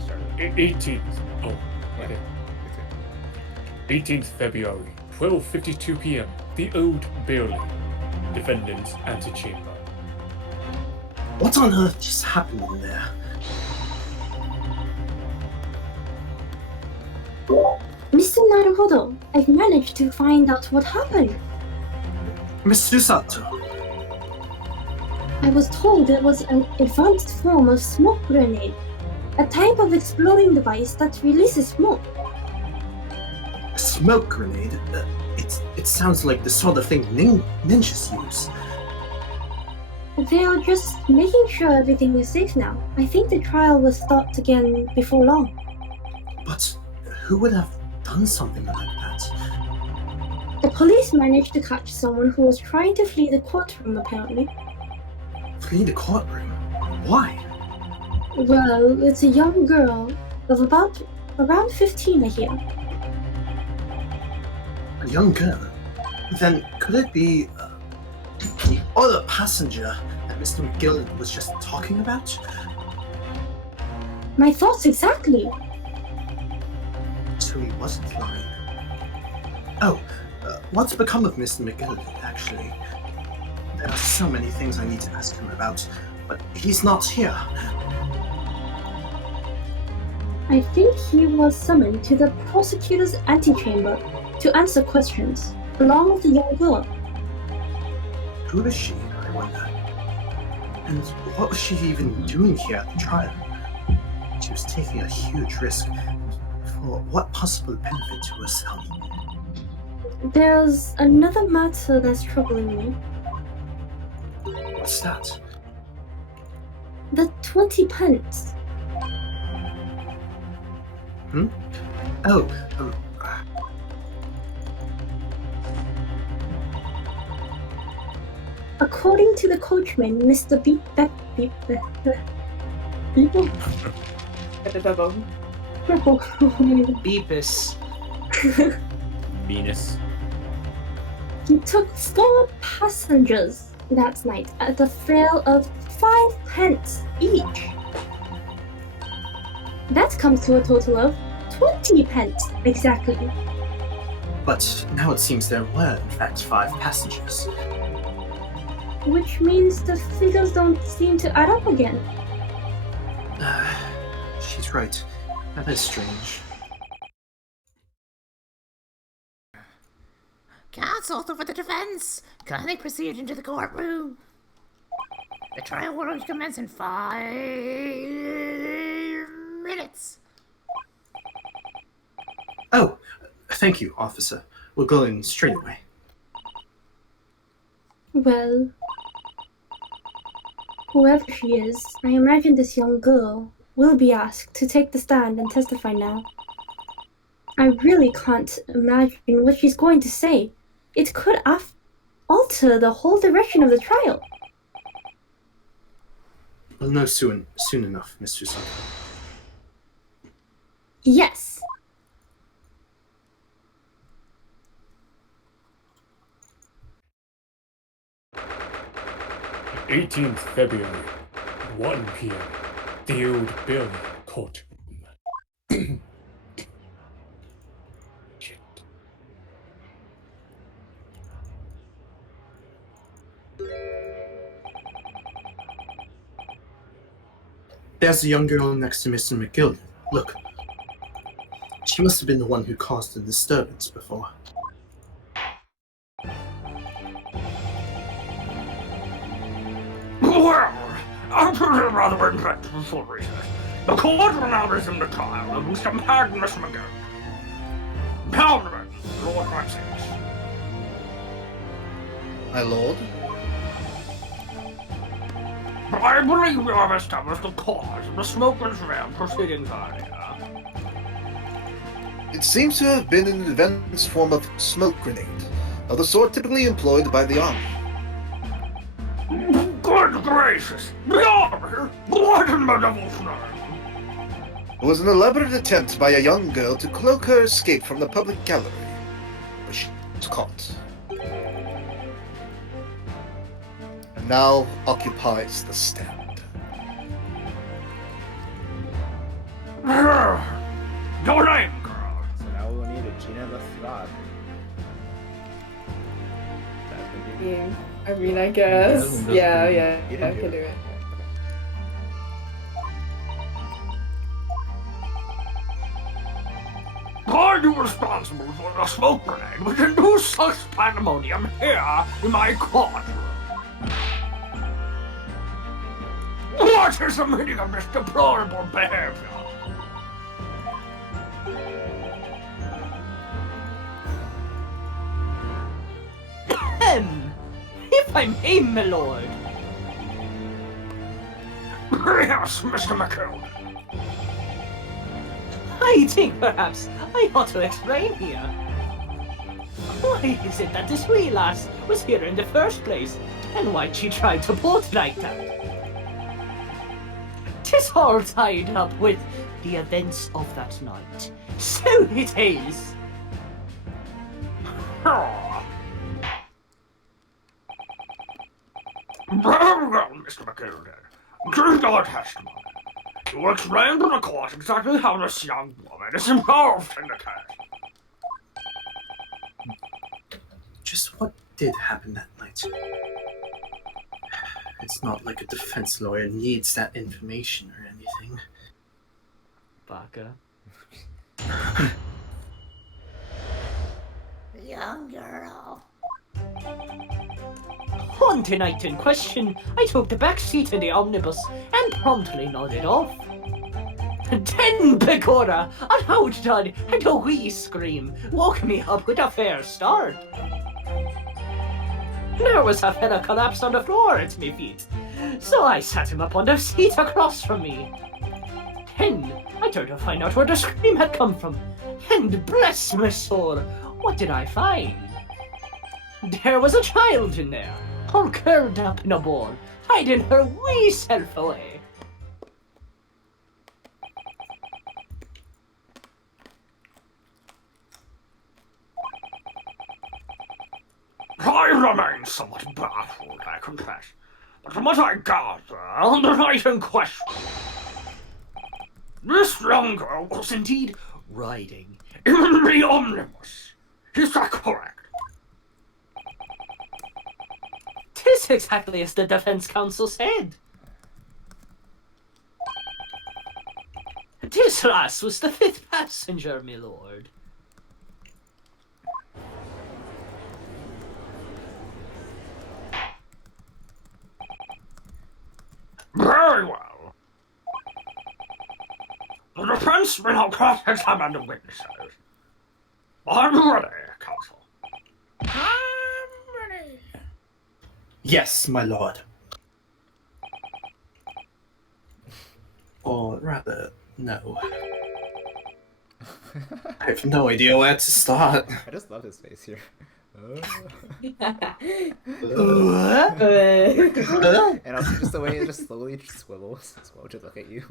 start it. 18th. Oh, Yeah. okay. 18th February, 12:52 p.m. The Old Bailey. Defendant's antechamber. What on earth just happened in there? Mr. Naruhodo, I've managed to find out what happened. Miss Susato, I was told it was an advanced form of smoke grenade, a type of exploding device that releases smoke. a smoke grenade? It sounds like the sort of thing ninjas use. They are just making sure everything is safe now. I think the trial will start again before long. But who would have done something like that? The police managed to catch someone who was trying to flee the courtroom, apparently. Flee the courtroom? Why? Well, it's a young girl of around 15, I hear. A young girl? Then could it be the other passenger that Mr. McGill was just talking about? My thoughts exactly. So he wasn't lying. Oh, what's become of Mr. McGill, actually? There are so many things I need to ask him about, but he's not here. I think he was summoned to the prosecutor's antechamber to answer questions, along with the young girl. Who is she, I wonder? And what was she even doing here at the trial? She was taking a huge risk. For what possible benefit to herself? There's another matter that's troubling me. What's that? The 20 pence. Oh, According to the coachman, Mr. Beepus. Venus. He took 4 passengers that night at the fare of 5 pence each. That comes to a total of 20 pence exactly. but now it seems there were, in fact, 5 passengers. Which means the figures don't seem to add up again. She's right. That is strange. Counsel for the defense, kindly proceed into the courtroom. The trial will commence in 5 minutes. Oh, thank you, officer. We'll go in straight away. Well, whoever she is, I imagine this young girl will be asked to take the stand and testify now. I really can't imagine what she's going to say. It could alter the whole direction of the trial. We'll know soon enough, Mr. Sutter. Yes. '18th February, 1 p.m. The Old Bailey courtroom. Shit. There's the young girl next to Mr. McGill. Look. She must have been the one who caused the disturbance before. Well, after a rather eventful recess, the court will now resume the trial of Mr. Magnus McGill. Parliament, Lord Francis. My lord? I believe we have established the cause of the smoke and flame proceedings earlier. It seems to have been an advanced form of smoke grenade, of the sort typically employed by the army. Good gracious! The army? What in the devil's name? It was an elaborate attempt by a young girl to cloak her escape from the public gallery, but she was caught. And now occupies the stand. mean, I guess. Yeah, You I can can do it. Are you responsible for the smoke grenade which induced such pandemonium here in my courtroom? What is the meaning of this deplorable behavior? If I may, my lord. Yes, Mr. McKill. I think perhaps I ought to explain here. Why is it that this wee lass was here in the first place, and why she tried to bolt like that? 'Tis all tied up with the events of that night. So it is. Very well, Mr. McKill. Give your testimony. You explain to the court exactly how this young woman is involved in the case. Just what did happen that night? It's not like a defense lawyer needs that information or anything. Baka. Young girl. On the night in question, I took the back seat in the omnibus and promptly nodded off. Then Begorra, a loud thud and a wee scream woke me up with a fair start. There was a fella collapsed on the floor at my feet, so I sat him up on the seat across from me. Then I tried to find out where the scream had come from, and bless my soul, what did I find? There was a child in there, all curled up in a ball, hiding her wee self away. I remain somewhat baffled, I confess. But from what I gather on the night in question, this young girl was indeed riding in the omnibus. Is that correct? 'Tis exactly as the defense counsel said. This lass was the 5th passenger, my lord. Very well. The defense will now cross-examine the witnesses. Are you ready, counsel? I'm ready. Yes, my lord. Or rather, no. I have no idea where to start. I just love his face here. Uh, And also just the way it just slowly just swivels as well to look at you.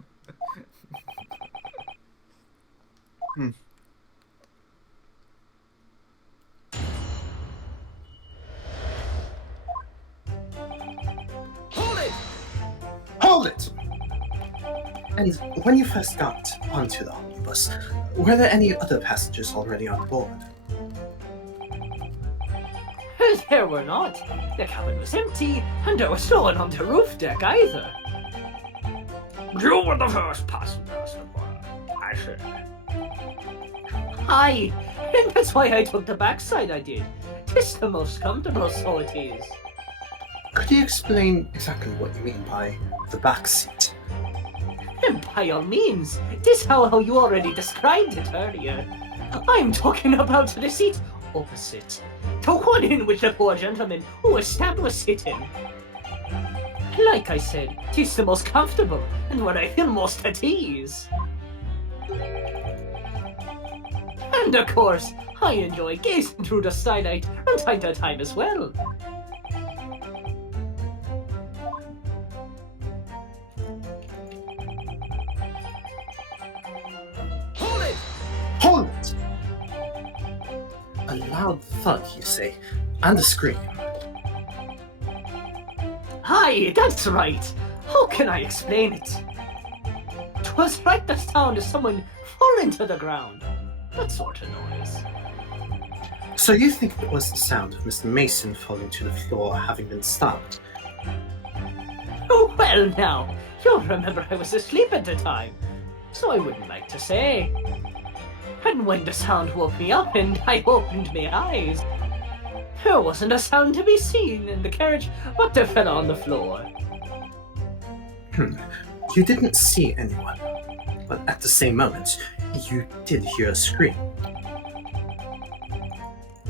Hold it! And when you first got onto the omnibus, were there any other passengers already on board? There were not. The cabin was empty, and there was no one on the roof deck either. You were the first passengers aboard, I see. Aye, and that's why I took the backside I did. 'Tis the most comfortable, so it is. Could you explain exactly what you mean by the back seat? And by all means, 'tis how you already described it earlier. I'm talking about the seat opposite. The one in which the poor gentleman who was stabbed was sitting. Like I said, 'tis the most comfortable, and where I feel most at ease. And of course, I enjoy gazing through the skylight from time to time as well. Hold it! A loud thud, you say, and a scream. Aye, that's right. How can I explain it? 'Twas like the sound of someone falling to the ground. That sort of noise. So you think it was the sound of Mr. Mason falling to the floor having been stabbed? Oh, well now, you'll remember I was asleep at the time, so I wouldn't like to say. And when the sound woke me up and I opened my eyes, there wasn't a sound to be seen in the carriage but the fella on the floor. You didn't see anyone, but at the same moment, you did hear a scream.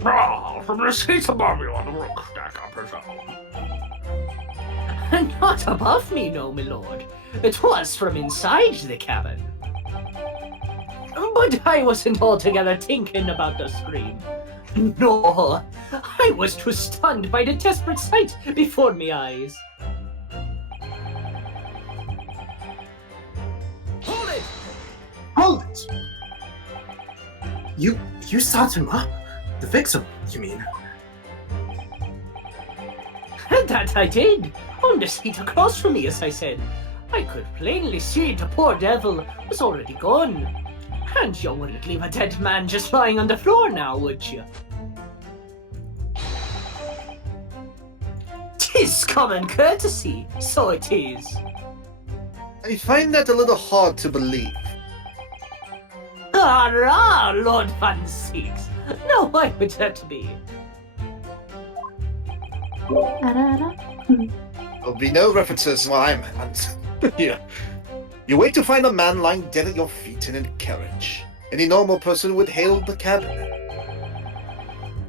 Ah, from the seat above you on the roof deck, I presume. Not above me, no, my lord. It was from inside the cabin. But I wasn't altogether thinking about the scream. No, I was too stunned by the desperate sight before me eyes. Hold it! Hold it! You sat him up? The victim, you mean? That I did, on the seat across from me, as I said. I could plainly see the poor devil was already gone. And you wouldn't leave a dead man just lying on the floor now, would you? 'Tis common courtesy, so it is. I find that a little hard to believe. Ah, Lord Van Six. Now why would that be? There'll be no references while I'm here. You wait to find a man lying dead at your feet in a carriage. Any normal person would hail the cabin.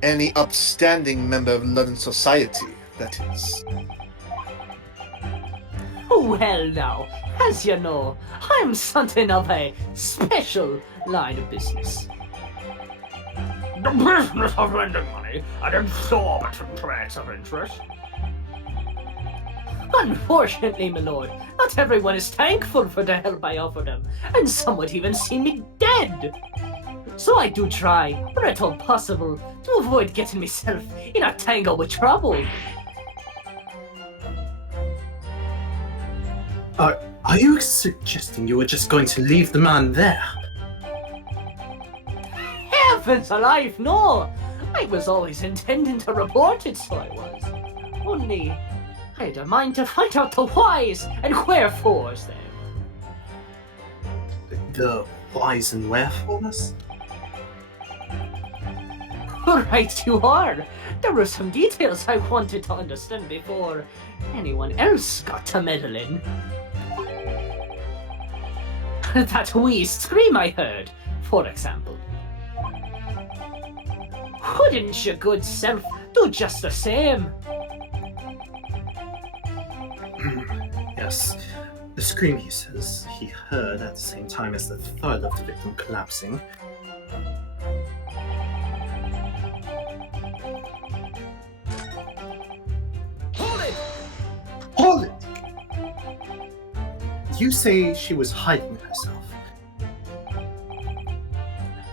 Any upstanding member of London society, that is. Well now, as you know, I'm something of a special line of business. The business of lending money and exorbitant rates of interest. Unfortunately, my lord, not everyone is thankful for the help I offer them, and some would even see me dead. So I do try, when at all possible, to avoid getting myself in a tangle with trouble. Are you suggesting you were just going to leave the man there? Heavens alive, no! I was always intending to report it, so I was. Only, I had a mind to find out the whys and wherefores then. The whys and wherefores? Right you are. There were some details I wanted to understand before anyone else got to meddle in. That wee scream I heard, for example. Wouldn't your good self do just the same? Yes. The scream he says he heard at the same time as the thud of the victim collapsing. Hold it! Hold it! You say she was hiding herself.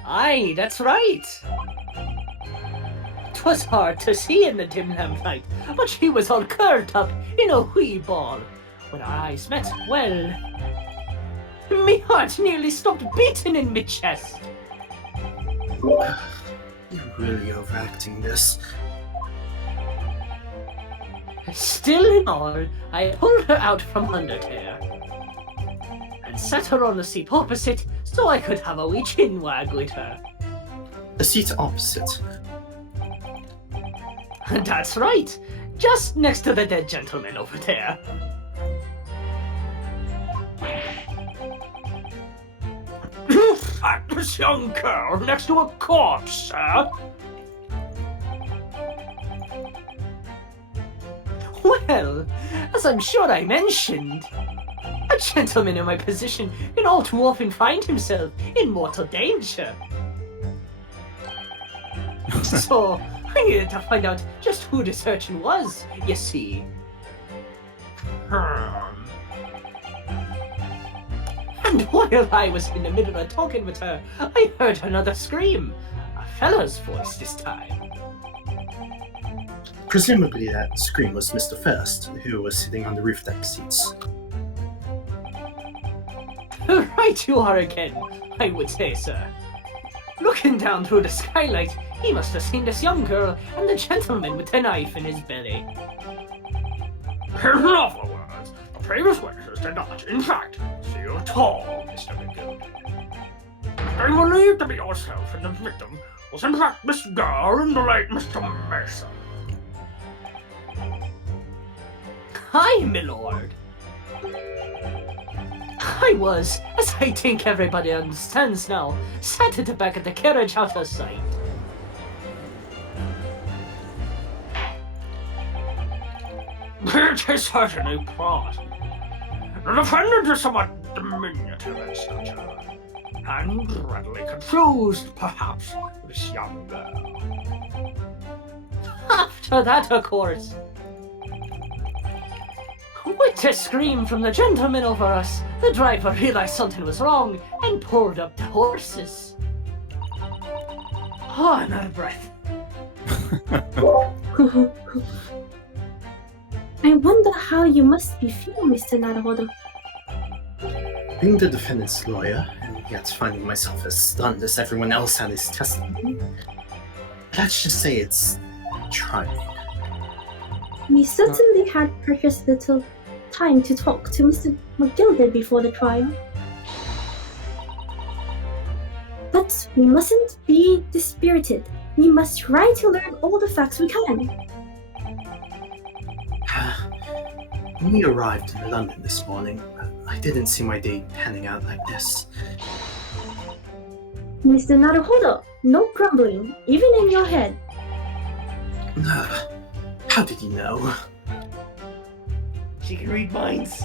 Aye, that's right. 'Twas hard to see in the dim lamplight, but she was all curled up in a wee ball. When our eyes met, well, me heart nearly stopped beating in me chest. You're really overacting this. Still in all, I pulled her out from under there and sat her on the seat opposite so I could have a wee chin wag with her. The seat opposite. That's right, just next to the dead gentleman over there. You fat young girl next to a corpse, sir. Well, as I'm sure I mentioned, a gentleman in my position can all too often find himself in mortal danger. So, I needed to find out just who this urchin was, you see. And while I was in the middle of talking with her, I heard another scream. A fella's voice this time. Presumably that scream was Mr. First, who was sitting on the roof deck seats. Right you are again, I would say, sir. Looking down through the skylight, he must have seen this young girl and the gentleman with the knife in his belly. In other words, the previous witnesses did not, in fact, see you at all, Mr. McGill. They believed to be yourself and the victim was in fact Miss Girl and the late Mr. Mason. Hi, my lord. I was, as I think everybody understands now, sat at the back of the carriage out of sight. It is certainly plausible. The defendant is somewhat diminutive in stature, and readily confused, perhaps, with this young girl. After that, of course. With a scream from the gentleman over us, the driver realized something was wrong and pulled up the horses. Oh, I'm out of breath. I wonder how you must be feeling, Mr. Naruhodo. Being the defendant's lawyer, and yet finding myself as stunned as everyone else at his testimony, let's just say it's trying. We certainly had precious little time to talk to Mr. McGill before the trial. But we mustn't be dispirited. We must try to learn all the facts we can. When we arrived in London this morning, I didn't see my day panning out like this. Mr. Naruhodo, no grumbling, even in your head. How did you know? She can read minds.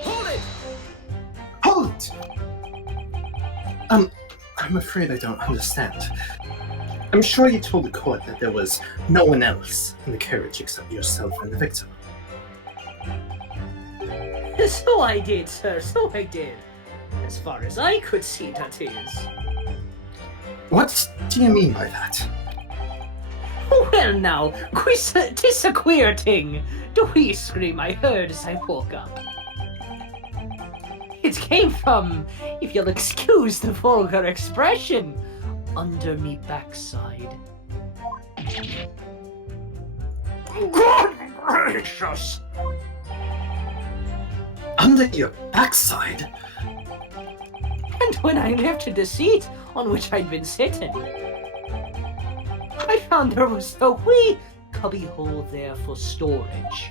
Hold it! Hold it! I'm afraid I don't understand. I'm sure you told the court that there was no one else in the carriage except yourself and the victim. So I did, sir, so I did. As far as I could see, that is. What do you mean by that? Well now, tis a queer thing. The wee scream I heard as I woke up. It came from, if you'll excuse the vulgar expression, under me backside. Good gracious! Under your backside? And when I lifted the seat on which I'd been sitting, I found there was a wee cubby hole there for storage.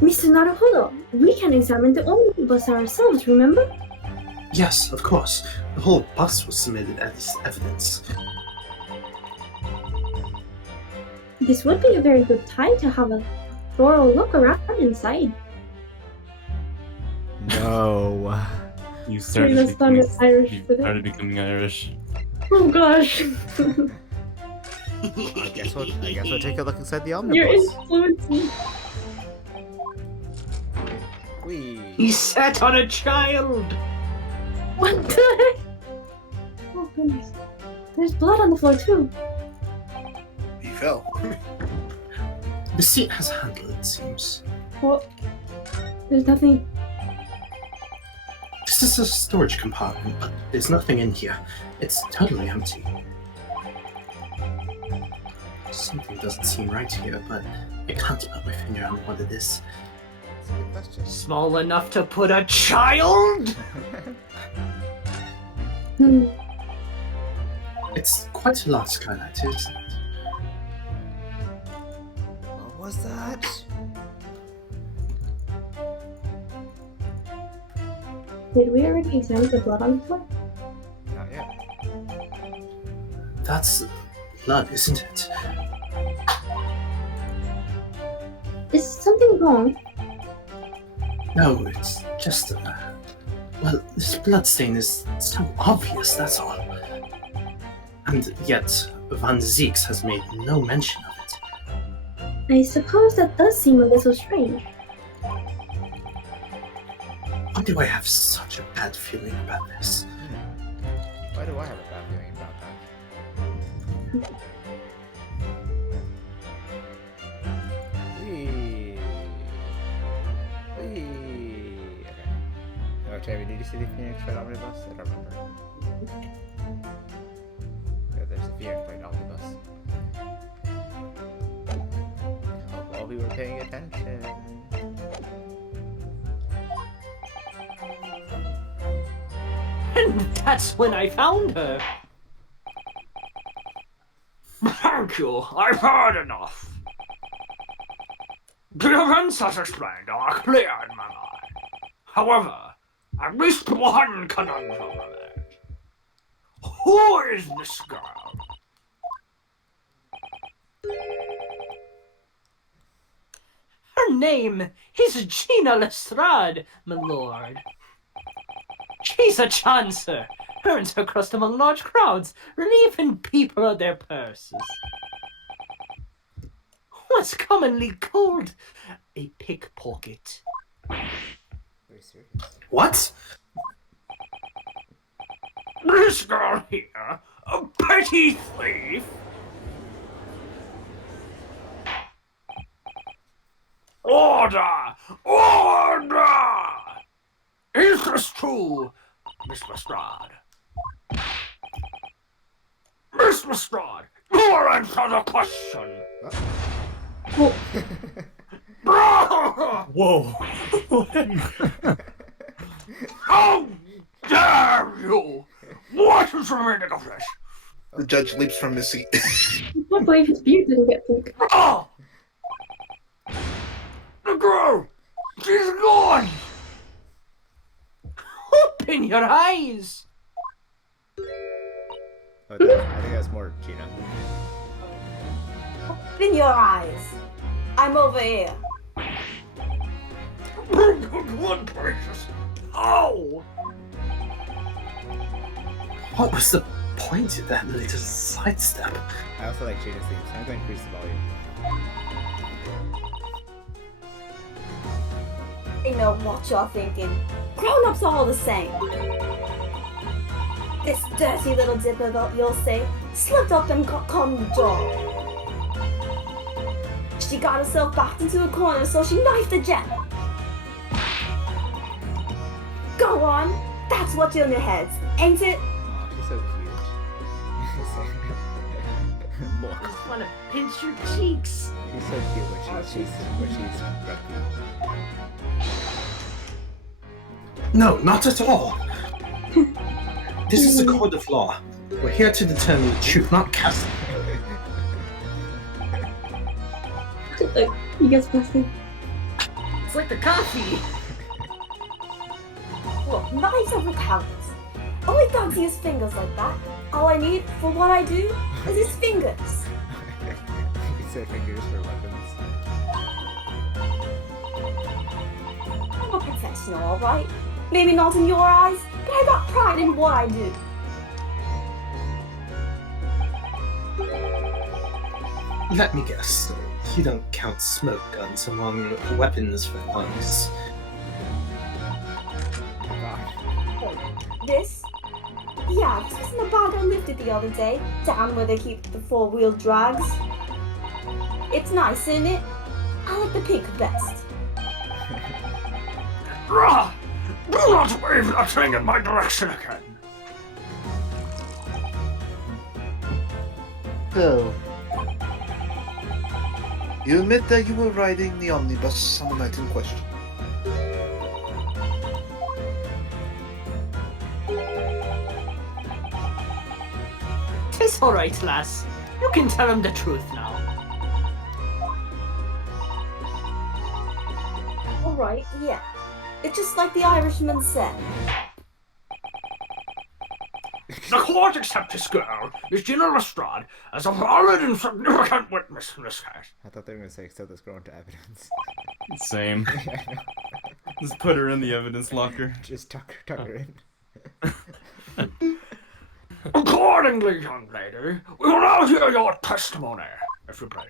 Mr. Naruhodo, we can examine the omnibus ourselves, remember? Yes, of course. The whole bus was submitted as evidence. This would be a very good time to have a thorough look around inside. No. You Here's started a standard Irish you for that. started becoming Irish. Oh gosh. I guess we'll take a look inside the You're omnibus. influencing. He sat on a child! What the heck? Oh goodness. There's blood on the floor too. He fell. The seat has a handle, it seems. What? There's nothing. This is a storage compartment, but there's nothing in here. It's totally empty. Something doesn't seem right here, but I can't put my finger on what it is. That's a good question. Small enough to put a child? Hmm. It's quite a large skylight, isn't it? What was that? Did we already examine the blood on the floor? Not yet. That's blood, isn't it? Is something wrong? No, it's just well, this bloodstain is so obvious, that's all. And yet, Van Zieks has made no mention of it. I suppose that does seem a little strange. Why do I have such a bad feeling about this? Why do I have a bad feeling about that? Jamie, did you see the Phoenix Point Omnibus? I don't remember. Yeah, there's a Phoenix Point Omnibus. Hope all we were paying attention. And that's when I found her. Thank you, I've heard enough. The events as explained are clear in my mind. However, at least one conundrum remains. Who is this girl? Her name is Gina Lestrade, my lord. She's a chancer, earns her crust among large crowds, relieving people of their purses. What's commonly called a pickpocket. Very serious. What? This girl here, a petty thief? Order! Order! Is this true, Miss Lestrade? Miss Lestrade, you'll answer the question! Whoa. How dare you! What is remaining of this? The judge leaps from his seat. I can't believe his beard didn't get pink. Oh! The girl! She's gone! Open your eyes! Oh, I think that's more Gina. Open your eyes. I'm over here. Good gracious! Oh! What was the point of that little sidestep? I also like Gina's theme, so I'm going to increase the volume. I know what you're thinking. Grown-ups are all the same. This dirty little dipper, you'll say, slipped up and got caught in the door. She got herself backed into a corner, so she knifed the gem. Go on. That's what's in your heads, ain't it? Oh, she's so cute. I just want to pinch your cheeks. She's so cute when she's grumpy. No, not at all. This is a court of law. We're here to determine the truth, not cast. He gets plastic. It's like the coffee. Look, knives are repellent. Only dogs use fingers like that. All I need for what I do is his fingers. He said fingers for weapons. I'm a professional, alright? Maybe not in your eyes, but I got pride in what I do. Let me guess. You don't count smoke guns among weapons for guns. This? Yeah, this was in the bag I lifted the other day, down where they keep the four-wheel drags. It's nice, isn't it? I like the pink best. Rah! Do not wave that thing in my direction again! So, you admit that you were riding the omnibus on the night in question. It's alright, lass. You can tell him the truth now. Alright, yeah. It's just like the Irishman said. The court accepts this girl, Miss Gina Lestrade, as a valid and significant witness in this case. I thought they were going to say accept this girl into evidence. Same. I know. Just put her in the evidence locker. Just tuck her in. Accordingly, young lady, we will now hear your testimony, if you please.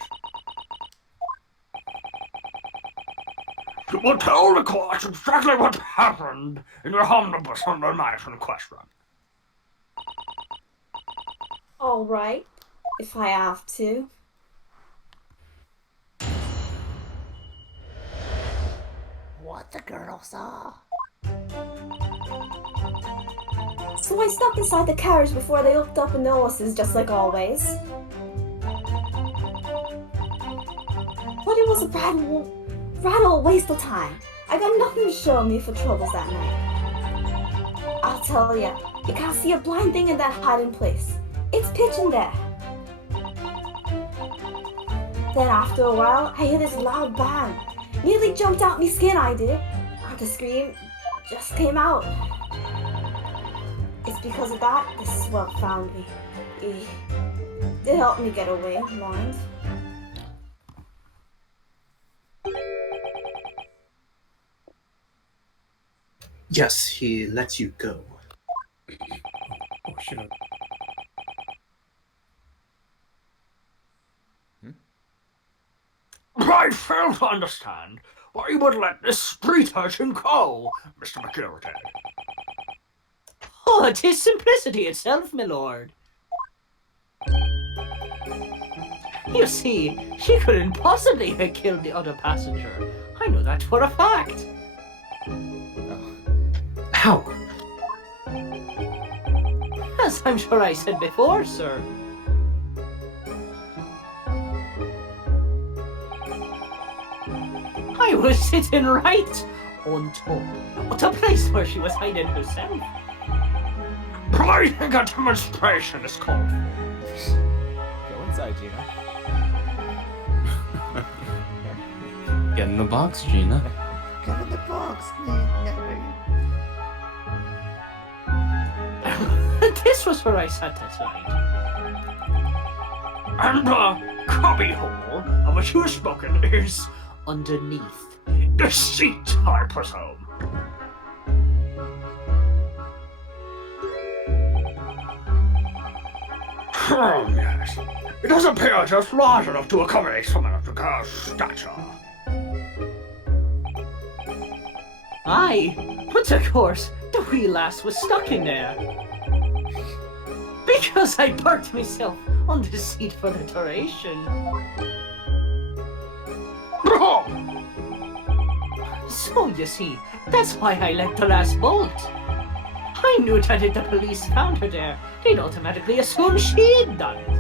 You will tell the court exactly what happened in your omnibus on the night in question. Alright, if I have to. What the girl saw. So I snuck inside the carriage before they hooked up in the horses, just like always. But it was a rad old waste of time. I got nothing to show me for troubles that night. I'll tell ya, you can't see a blind thing in that hiding place. It's pitch in there. Then after a while, I hear this loud bang. Nearly jumped out me skin, I did. And the scream just came out. It's because of that this swell found me. It helped me get away, mind. Yes, he let you go. Oh, shit. I fail to understand why you would let this street urchin go, Mr. McGillicuddy. Oh, 'tis simplicity itself, my lord. You see, she couldn't possibly have killed the other passenger. I know that for a fact. How? As I'm sure I said before, sir. I was sitting right on top of the place where she was hiding herself. Providing a demonstration is called for. Go inside, Gina. Get in the box, Gina. Come in the box. This was where I sat that night. And the cubbyhole of which you have spoken is Underneath. the seat, I presume. Oh, yes. It does appear just large enough to accommodate someone of the girl's stature. Aye, but of course, the wee lass was stuck in there. Because I parked myself on the seat for the duration. Oh, So, you see, that's why I let the lass bolt. I knew that if the police found her there, they'd automatically assume she'd done it.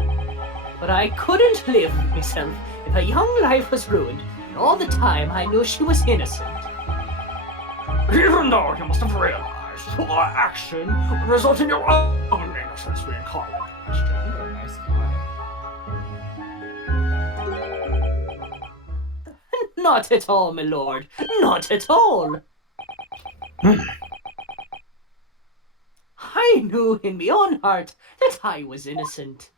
But I couldn't live with myself if a young life was ruined, and all the time I knew she was innocent. even though you must have realized your action would result in your own innocence being called into question. You're a nice guy. Not at all, my lord. Not at all. I knew in my own heart that I was innocent.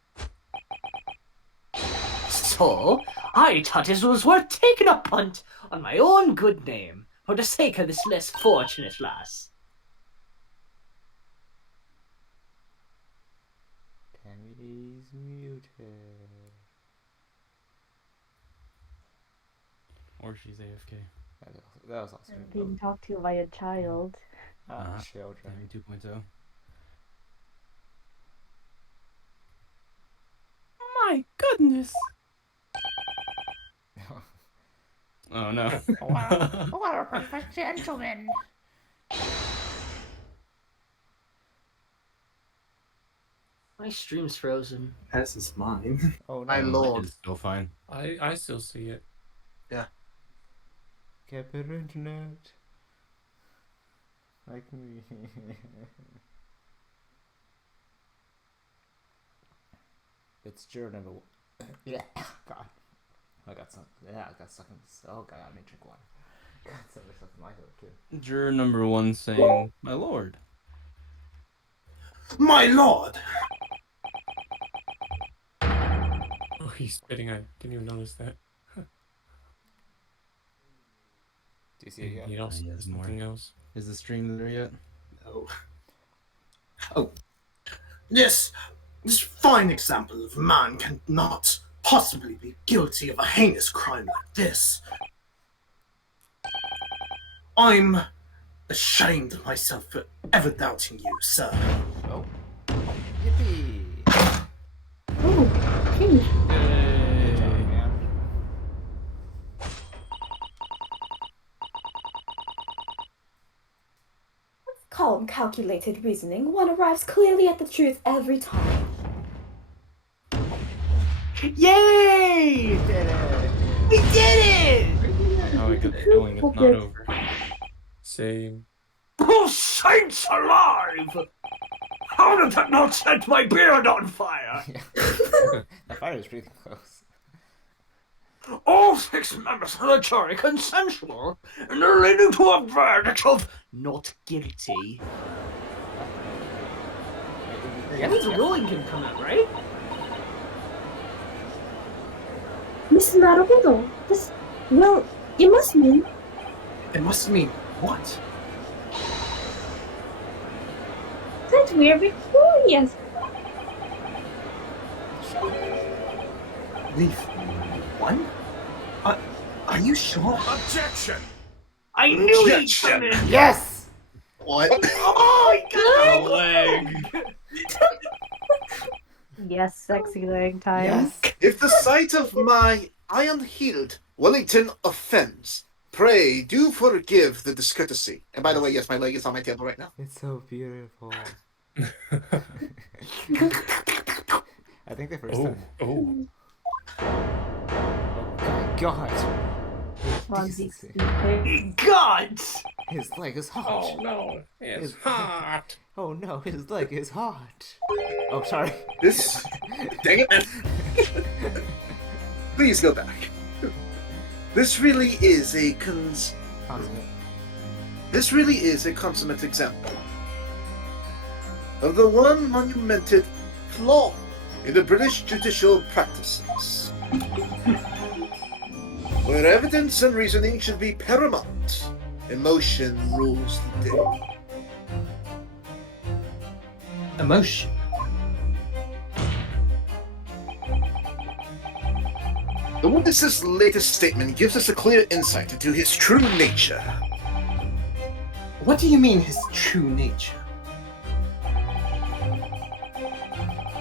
So, I thought it was worth taking a punt on my own good name for the sake of this less fortunate lass. Tammy's muted. Or she's AFK. That was awesome. Being talked to by a child. Children. Tammy 2.0. My goodness! Oh no. What a perfect gentleman. My stream's frozen. As is mine. Oh no. My lord. It's still fine. I still see it. Get better internet. Like me. It's juror number one. Yeah. God. I got some. Yeah, I got stuck in this. Oh god, I made drink water. God, somebody stuck in my throat too. Juror number 1 saying, "My lord." My lord! Oh, he's spitting. I didn't even notice that. Do you see it yet? He also Yeah, does more. something else. Is the stream there yet? No. Oh. This fine example of a man cannot possibly be guilty of a heinous crime like this. I'm ashamed of myself for ever doubting you, sir. Oh. Yippee! Oh, gee. Good job, man. calm, calculated reasoning, one arrives clearly at the truth every time. Yay! Did it! We did it! How I get the feeling it's not over. Same. Oh, saints alive! How did that not set my beard on fire? That fire is pretty close. All 6 members of the jury consensual in leading to a verdict of Not guilty. Yeah, That means a ruling can come out, right? Mrs. Naruto, this. Well, it must mean. It must mean what? That we're victorious. We've won? Are you sure? objection. I knew he'd come in. Yes! What? Oh, he got a leg! Yes, sexy leg time. Yes! If the sight of my iron-heeled Wellington offends, pray do forgive the discourtesy. And by the way, yes, my leg is on my table right now. It's so beautiful. I think the first Oh, time. oh. Oh my god. Swansea Decency. stupid. God! His leg is hot. Oh no, it's hot. Oh no, his leg is hot. Oh, sorry. This... Dang it, man. Please go back. This really is a Consummate. This really is a consummate example of the one monumented flaw in the British judicial practices, where evidence and reasoning should be paramount, emotion rules the day. Emotion. The witness's latest statement gives us a clear insight into his true nature. What do you mean his true nature?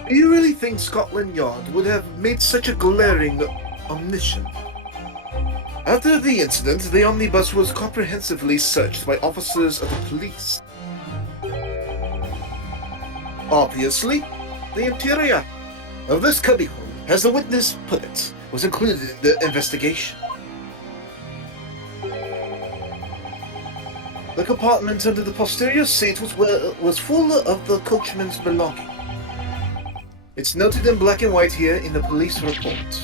Do you really think Scotland Yard would have made such a glaring omission? After the incident, the omnibus was comprehensively searched by officers of the police. Obviously, the interior of this cubbyhole, as the witness put it, was included in the investigation. The compartment under the posterior seat was full of the coachman's belongings. It's noted in black and white here in the police report.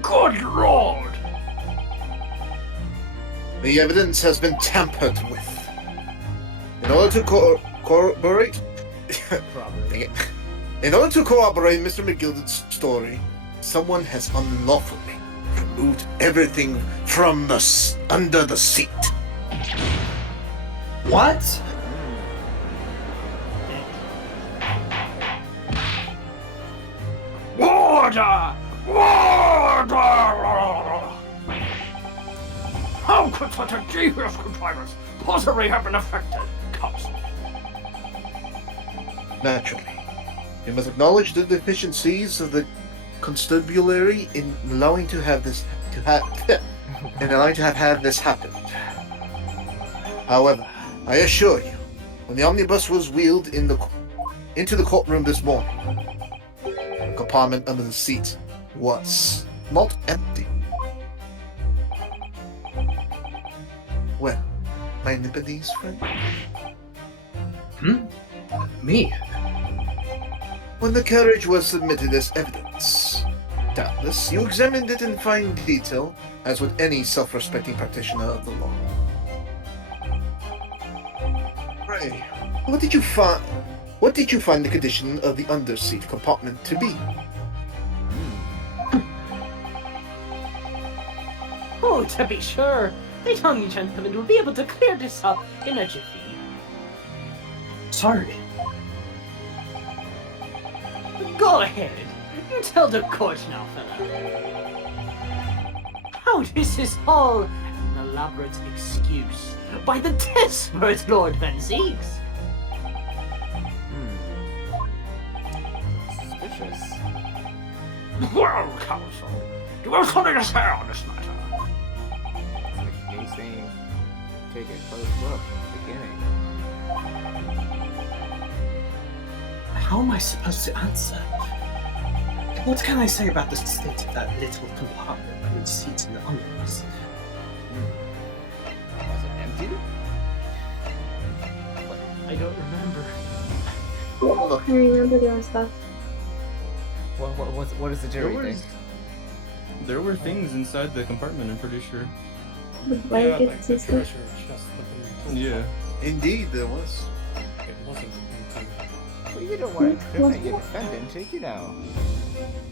Good Lord! The evidence has been tampered with. In order to corroborate... Dang it. In order to corroborate Mr. McGilden's story, someone has unlawfully removed everything from under the seat. What? Order! Order! How could such a devious contrivance possibly have been effected, Counsel? Naturally, you must acknowledge the deficiencies of the constabulary in allowing to have this had this happen. However, I assure you, when the omnibus was wheeled into the courtroom this morning, the compartment under the seat was not empty. Well, my Nipponese friend? Me? When the carriage was submitted as evidence, doubtless you examined it in fine detail, as would any self-respecting practitioner of the law. Pray, what did you find the condition of the underseat compartment to be? Oh, to be sure. The young gentleman will be able to clear this up in a jiffy. Sorry. Go ahead. You tell the court now, fella. How this is all an elaborate excuse by the desperate Lord Van Zeeks. Suspicious. Well, Counsel, do you have something to say on this matter? It's like me saying take a close look at the beginning. How am I supposed to answer? What can I say about the state of that little compartment with seats in the omnibus? Was it empty? I don't remember. I remember there was stuff. What does the jury think? There were things inside the compartment, I'm pretty sure. The Yeah, blankets like the and stuff. treasure chest looking. Yeah. Indeed, there was. It wasn't empty. Well, you don't want to incriminate your defendant, do you now?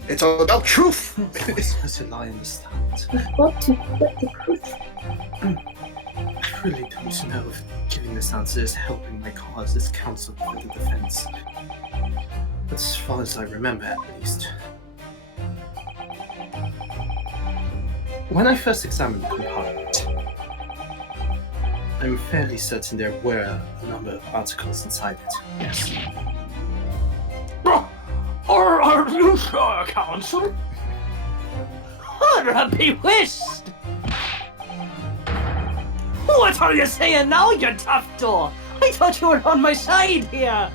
It's all about truth! Am I supposed to lie on the stand? I've got to get the truth. I really don't know if giving this answer is helping my cause as counsel for the defense. But as far as I remember, at least. When I first examined the compartment, I'm fairly certain there were a number of articles inside it. Yes. Are you sure, counsel? Honor be wished! What are you saying now, you tough door? I thought you were on my side here!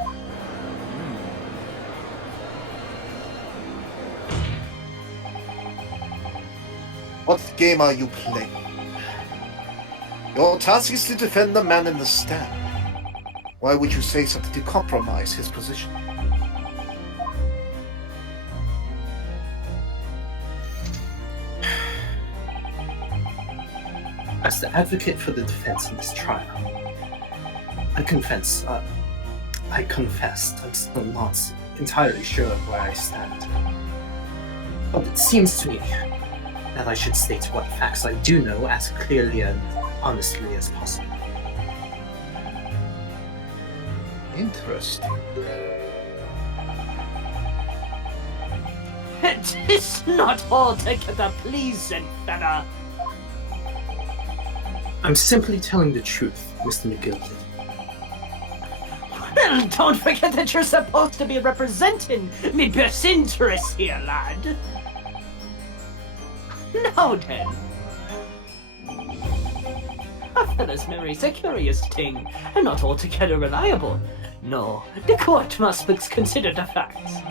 What game are you playing? Your task is to defend the man in the stand. Why would you say something to compromise his position? As the advocate for the defense in this trial, I confess I'm still not entirely sure where I stand. But it seems to me that I should state what facts I do know as clearly and honestly as possible. Interesting. It is not altogether pleasing, fella. I'm simply telling the truth, Mr. McGilty. Well, don't forget that you're supposed to be representing me best interests here, lad. Now then. A fella's memory's a curious thing, and not altogether reliable. No, the court must consider the facts.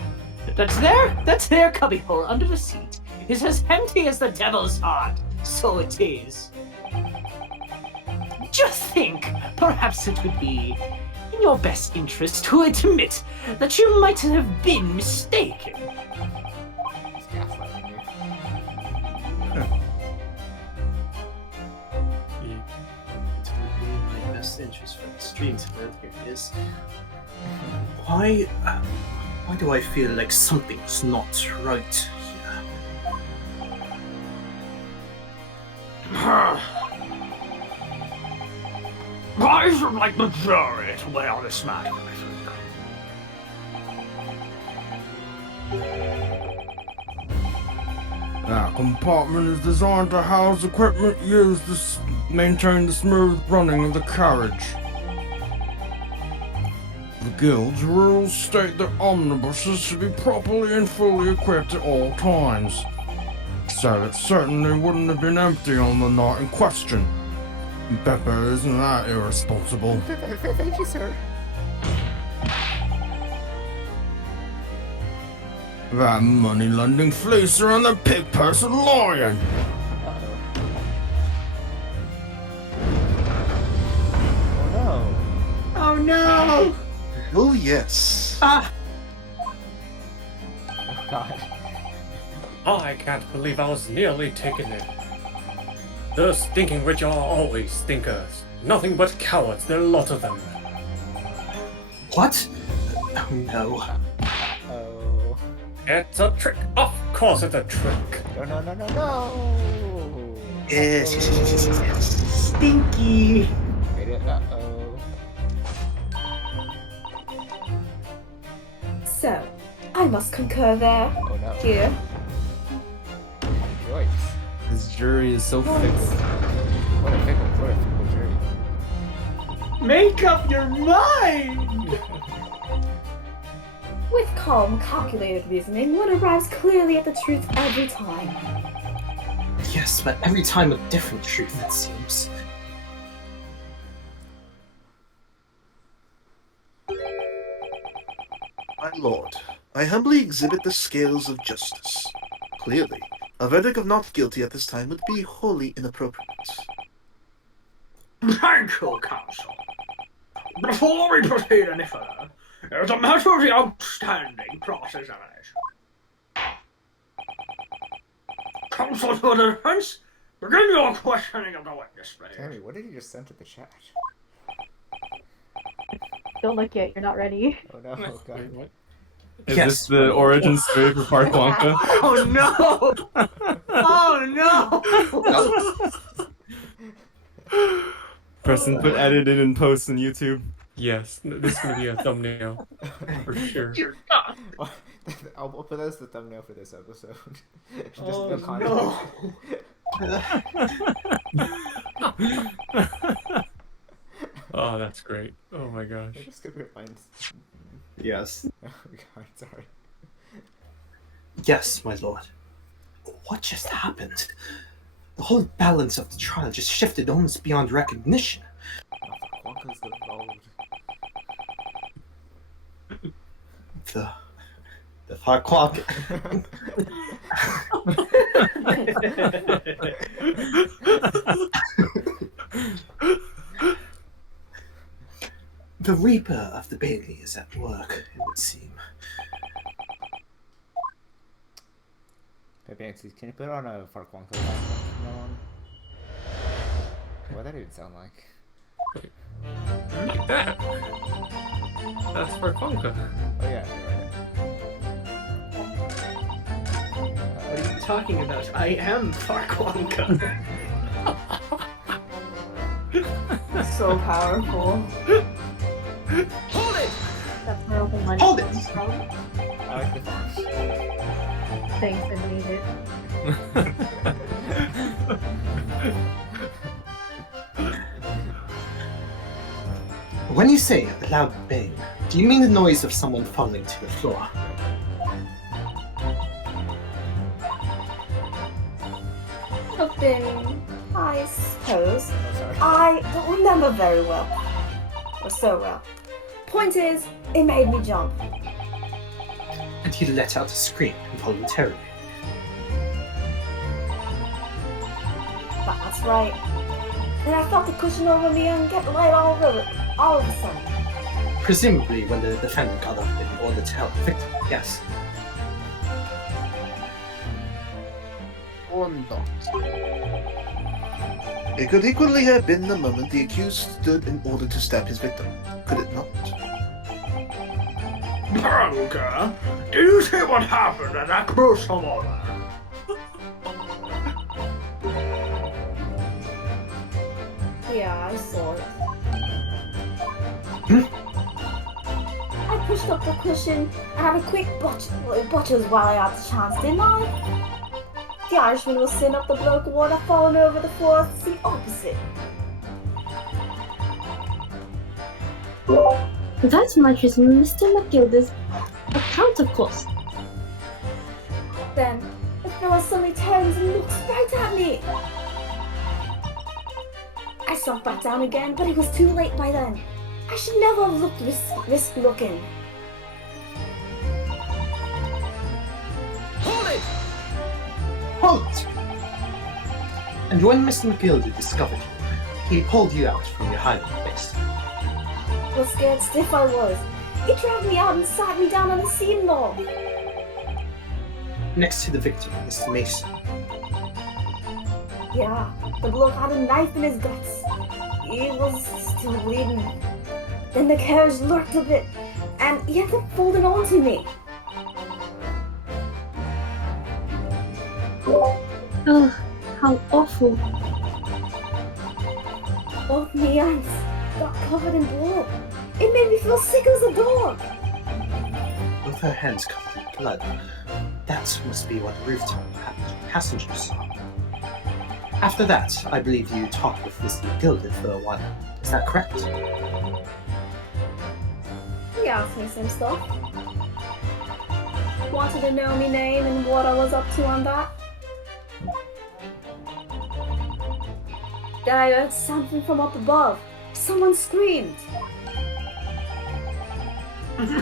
That's their cubbyhole under the seat is as empty as the devil's heart, so it is. Just think, perhaps it would be in your best interest to admit that you might have been mistaken. He's gaslighting you. It would be in my best interest for the stream to live here is. Why do I feel like something's not right here? I should like the jury to weigh on this matter, I think. That compartment is designed to house equipment used to maintain the smooth running of the carriage. The Guild's rules state that omnibuses should be properly and fully equipped at all times, so it certainly wouldn't have been empty on the night in question. Pepper isn't that irresponsible. Thank you, sir. That money-lending fleecer and the pig-person lion! Oh no. Oh no! Oh, yes. Ah! Oh god. I can't believe I was nearly taken in. The stinking rich are always stinkers. Nothing but cowards, there are a lot of them. What? Oh no. Oh. It's a trick. Of course it's a trick. No. Yes, yes, yes, yes, yes, yes. Stinky! Wait, uh-oh. So, I must concur there. Oh no. Here. Joyce. This jury is so fixed. What a fickle jury. Make up your mind! With calm, calculated reasoning, one arrives clearly at the truth every time. Yes, but every time a different truth, it seems. Lord, I humbly exhibit the scales of justice. Clearly, a verdict of not guilty at this time would be wholly inappropriate. Thank you, Counsel. Before we proceed any further, there's a matter of the outstanding cross-examination. Counsel to the defense, begin your questioning of the witness, please. Tammy, what did you just send to the chat? Don't look yet. You're not ready. Oh no, oh god. Wait, what? Is Yes. this the origin story for Farquonka? Oh no! Oh no! Person put edited and post on YouTube. Yes, this is gonna be a thumbnail for sure. You're not. I'll put that as the thumbnail for this episode. Just Oh no context. no! Oh, that's great. Oh my gosh. I just could rewind. Yes. Oh god, sorry. Yes, my lord. What just happened? The whole balance of the trial just shifted almost beyond recognition. Farquonka's involved. The Farquonka. The Reaper of the Bailey is at work, it would seem. Hey, Banksy, can you put on a Farquonka from now on? What did that even sound like? Like that. That's Farquonka. Oh yeah, What are you talking about? I am Farquonka. So powerful. Hold it! That's where open money Hold it! comes from. I like the fonts. Thanks, I need it. When you say a loud bang, do you mean the noise of someone falling to the floor? Have been, I suppose. Oh, sorry. I don't remember very well. Or so well. Point is, it made me jump. And he let out a scream involuntarily. That's right. Then I felt the cushion over me and get light all of a sudden. Presumably when the defendant got up in order to help the victim, yes. Or not. It could equally have been the moment the accused stood in order to stab his victim, could it not? Farquonka, do you see what happened at that gruesome moment? Yeah, I saw it. I pushed up the cushion and had a quick butchers while I had the chance, didn't I? The Irishman was sitting up the bloke who had fallen over the floor to the opposite. That matches Mr. McGilda's account, of course. Then, the fellow suddenly turns and looks right at me. I sunk back down again, but it was too late by then. I should never have looked risk looking. Hold it! Halt! And when Mr. McGilda discovered you, he pulled you out from your hiding place. What scared stiff I was. He dragged me out and sat me down on the seam log. Next to the victim, Mr. Mason. Yeah, the bloke had a knife in his guts. He was still bleeding. Then the carriage lurked a bit, and he ended up folding onto me. Oh, how awful. Both my hands got covered in blood. It made me feel sick as a dog. Both her hands covered in blood. That must be what the rooftop passengers saw. After that, I believe you talked with Mr. McGilda for a while. Is that correct? He asked me some stuff. Wanted to know my name and what I was up to on that. Then I heard something from up above. Someone screamed.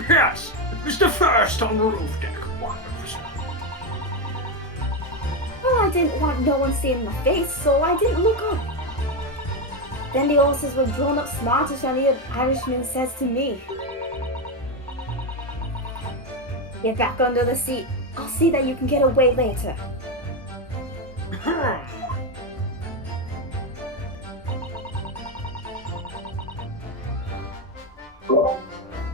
Yes, Mr. First on the roof deck. Well, I didn't want no one seeing my face, so I didn't look up. Then the horses were drawn up smarter than the Irishman says to me. Get back under the seat. I'll see that you can get away later.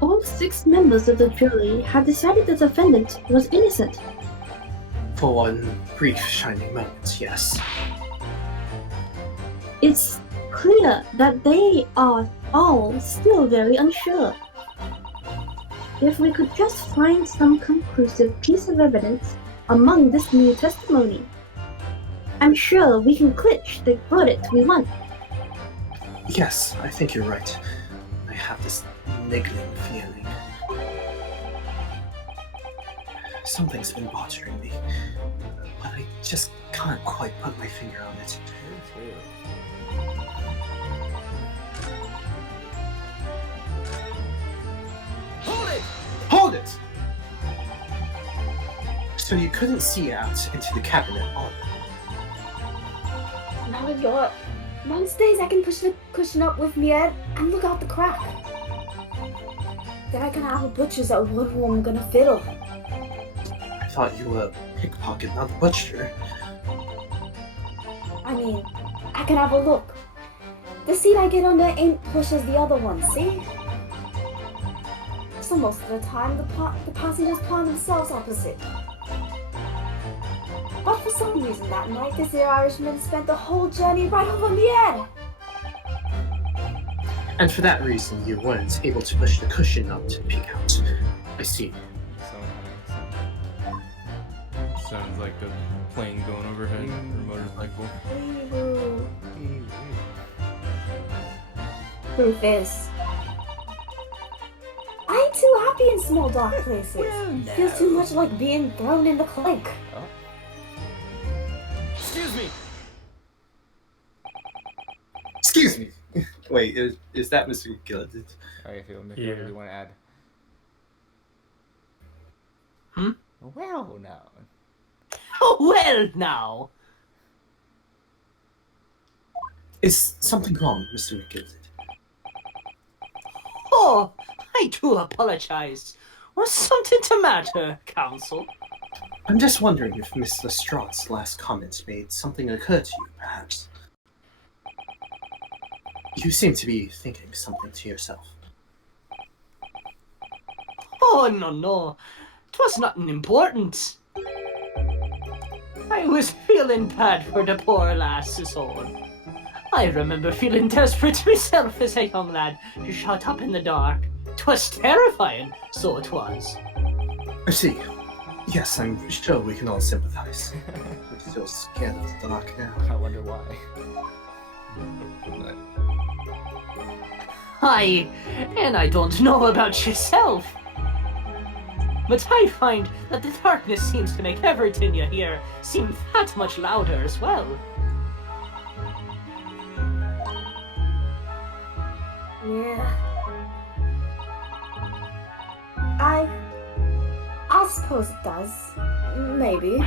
All 6 members of the jury had decided the defendant was innocent. For one brief shining moment, yes. It's clear that they are all still very unsure. If we could just find some conclusive piece of evidence among this new testimony, I'm sure we can clinch the verdict we want. Yes, I think you're right. I have this niggling feeling. Something's been bothering me, but I just can't quite put my finger on it. Hold it! So you couldn't see out into the cabinet on Now I got. Most days I can push the cushion up with me head and look out the crack. Then I can have a butcher's at one room gonna fiddle. I thought you were a pickpocket, not a butcher. I mean, I can have a look. The seat I get under ain't plush as the other one, see? So most of the time, the passengers plant themselves opposite. But for some reason that night, this here Irishman spent the whole journey right over me head. And for that reason, you weren't able to push the cushion up to peek out. I see. Sounds like a plane going overhead or a motorcycle. Proof is, I ain't too happy in small dark places. Feels too much like being thrown in the clink. Oh. Excuse me. Excuse me. Wait, is that Mr. Gilligan? Alright, Phil, what do you want to add? Well, no. Oh, well, now. Is something wrong, Mr. Gilligan? Oh, I do apologize. Was something the matter, counsel? I'm just wondering if Miss Lestrade's last comment made something occur to you, perhaps. You seem to be thinking something to yourself. Oh, no. 'Twas nothing important. I was feeling bad for the poor lass's own. I remember feeling desperate myself as a young lad to shut up in the dark. 'Twas terrifying, so it was. I see. Yes, I'm sure we can all sympathize. We're still scared of the dark now. I wonder why. And I don't know about yourself. But I find that the darkness seems to make everything you hear seem that much louder as well. Yeah. I suppose it does. Maybe.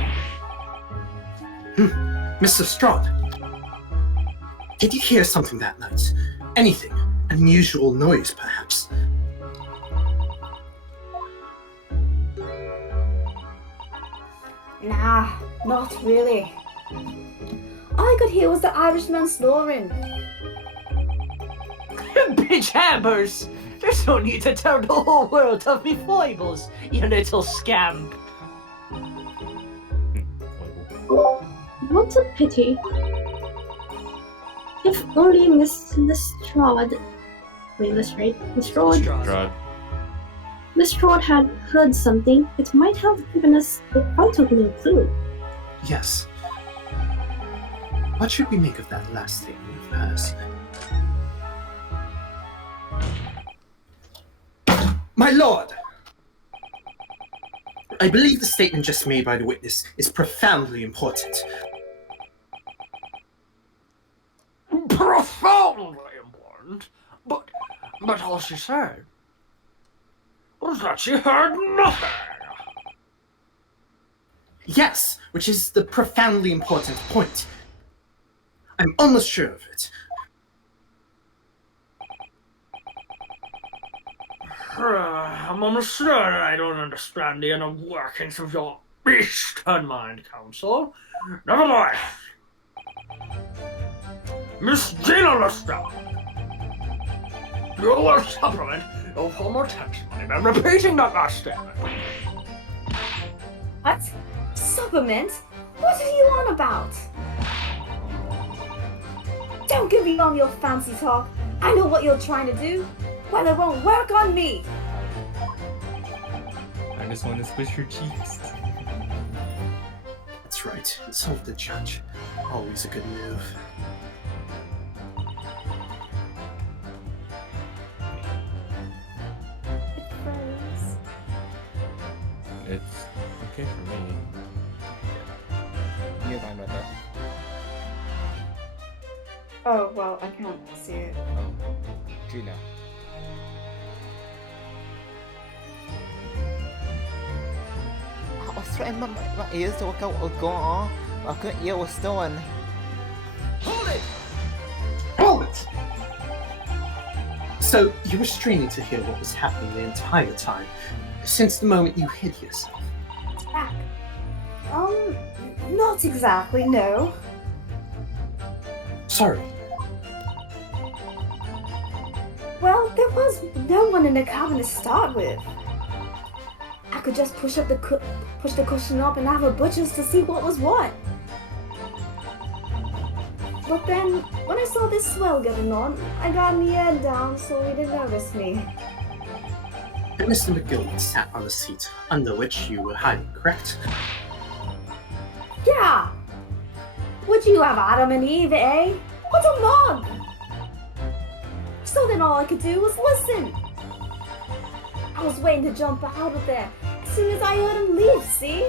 Miss Lestrade, did you hear something that night? Anything? Unusual noise, perhaps? Nah, not really. All I could hear was the Irishman snoring. Bitch hammers! There's no need to tell the whole world of me foibles, you little scamp. What a pity. If only Miss Lestrade... Wait, Lestrade? Lestrade had heard something, it might have given us a vital new clue. Yes. What should we make of that last statement of hers? My lord! I believe the statement just made by the witness is profoundly important. Profoundly important? But all she said was that she heard nothing. Yes, which is the profoundly important point. I'm almost sure of it. I'm almost certain I don't understand the inner workings of your Eastern Mind Council. Nevertheless, Miss Gina Lestrade, you will supplement your former testimony by repeating that last statement. What? Supplement? What are you on about? Don't give me all your fancy talk. I know what you're trying to do. Well, it won't work on me. I just want to squish your cheeks. That's right. Insult the judge. Always a good move. It's okay for me. You're fine with that. Oh, well, I can't see it. Oh, Gina. I was trying my ears to work out what's going on. I couldn't hear what's doing. Hold it! Hold it! So, you were straining to hear what was happening the entire time, since the moment you hid yourself. Back. Not exactly, no. Sorry. Well, there was no one in the cabin to start with. I could just push the cushion up and have a butcher's to see what was what. But then, when I saw this swell getting on, I got my head down so he didn't notice me. And Mr. McGill sat on the seat under which you were hiding, correct? Yeah! Would you have Adam and Eve, eh? What a mug! So then all I could do was listen. I was waiting to jump out of there as soon as I heard him leave, see?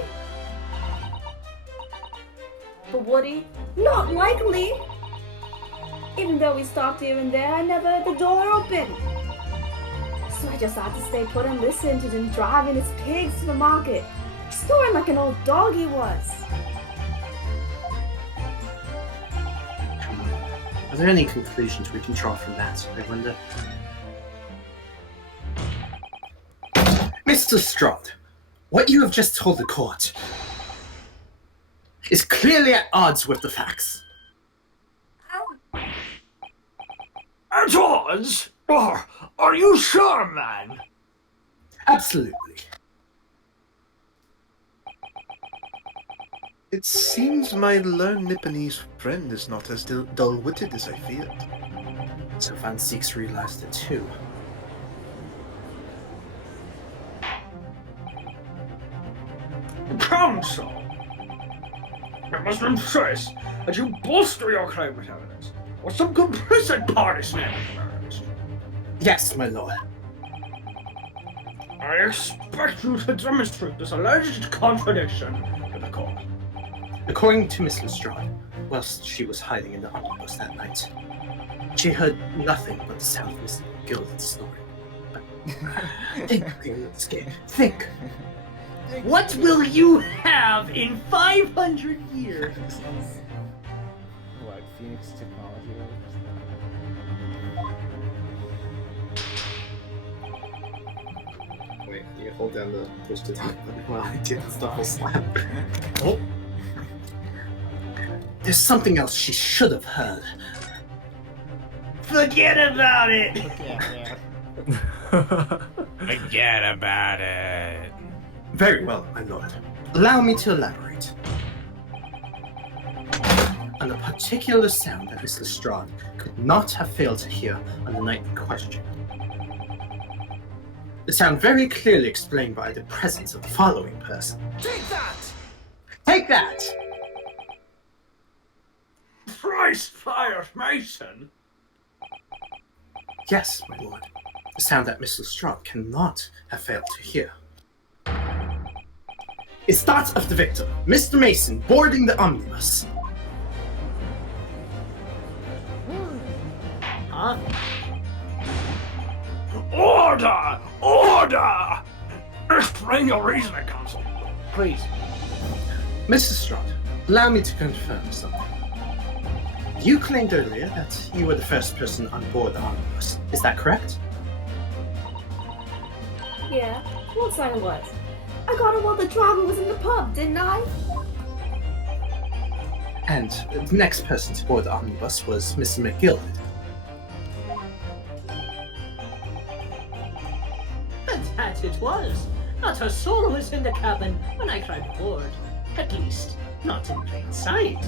But would he? Not likely! Even though we stopped here and there, I never heard the door open. So I just had to stay put and listen to him driving his pigs to the market, snoring like an old dog he was. Are there any conclusions we can draw from that, I wonder? Mr. Lestrade, what you have just told the court is clearly at odds with the facts. At odds? Are you sure, man? Absolutely. It seems my learned Nipponese friend is not as dull-witted as I feared. So Van Seeks realized it too. Counsel! I must insist that you bolster your claim with evidence, or some complicit party snare emerged. Yes, my lord. I expect you to demonstrate this alleged contradiction to the court. According to Miss Lestrade, whilst she was hiding in the omnibus that night, she heard nothing but the sound of Mr. McGill snoring. Think. What will you have in 500 years? What, Phoenix technology? Wait, you hold down the push to talk button while I get the double slap. Oh. There's something else she should have heard. Forget about it! Forget about it. Very well, my lord. Allow me to elaborate. On a particular sound that Miss Lestrade could not have failed to hear on the night in question. The sound very clearly explained by the presence of the following person. Take that! Take that! Christ fire, Mason! Yes, my lord. The sound that Miss Lestrade cannot have failed to hear. It's that of the victim, Mr. Mason, boarding the omnibus. Huh? Order! Order! Explain your reasoning, Counsel. Please. Mr. Strahd, allow me to confirm something. You claimed earlier that you were the first person on board the omnibus. Is that correct? Yeah, once I was. I got it while the driver was in the pub, didn't I? And the next person to board the omnibus was Mr. McGill. That it was. Not a soul was in the cabin when I climbed aboard. At least, not in plain sight.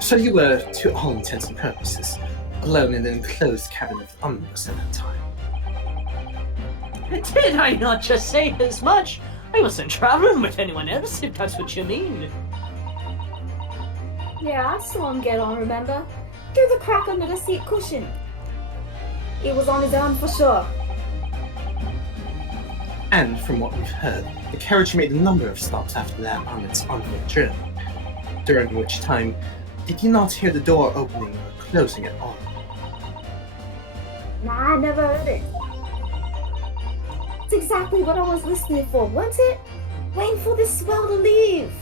So you were, to all intents and purposes, alone in an enclosed cabin of the omnibus at that time. Did I not just say as much? I wasn't traveling with anyone else, if that's what you mean. Yeah, I saw him get on, remember? Through the crack under the seat cushion. He was on his own for sure. And from what we've heard, the carriage made a number of stops after that on its onward journey, during which time did you not hear the door opening or closing at all? Nah, I never heard it. It's exactly what I was listening for, wasn't it? Waiting for this swell to leave.